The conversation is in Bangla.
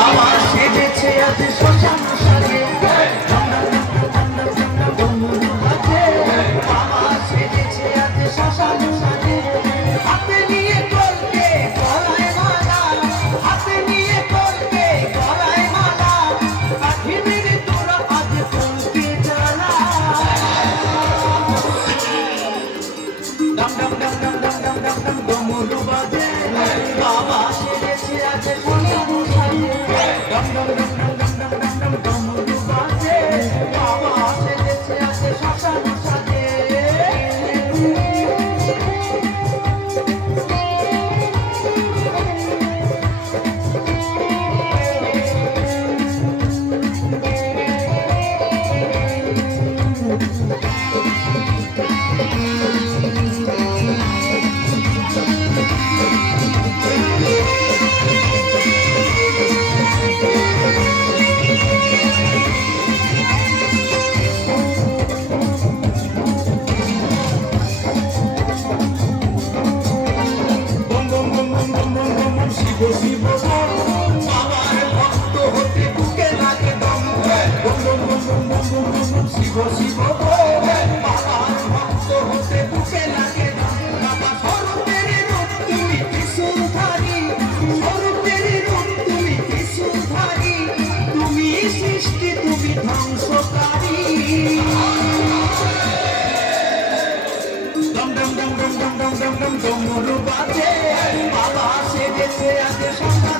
বাবা সেজেছে আজ শ্মশান সাজে ডমরু বাজে বাবা সেজেছে আজ শ্মশান সাজে হাতে নিয়ে কলকে গলায় মালা হাতে নিয়ে কলকে গলায় মালা পাখিদের তোরা আজ কলকে জ্বালা ডম ডম ডম ডম ডম ডম ডম ডম ডমরু বাজে বাবা সেজেছে আজ শ্মশান সাজে ডম ডম ডম ডম ডম ডম ডম ডম ডমরু বাজে বাবা সেজেছে আজ শ্মশান সাজে শিব শিব বাবার ভক্ত হতে বুকে লাগে দম শিব শিব বাবার ভক্ত হতে বুকে লাগে দম বাবা স্বরূপের রূপ তুমি ত্রিশূলধারী স্বরূপের রূপ তুমি ত্রিশূলধারী তুমি সৃষ্টি তুমি ধ্বংসকারী ডম ডম ডম ডম ডম ডম ডম ডম ডমরু বাজে বাবা সেজেছে আজ শ্মশান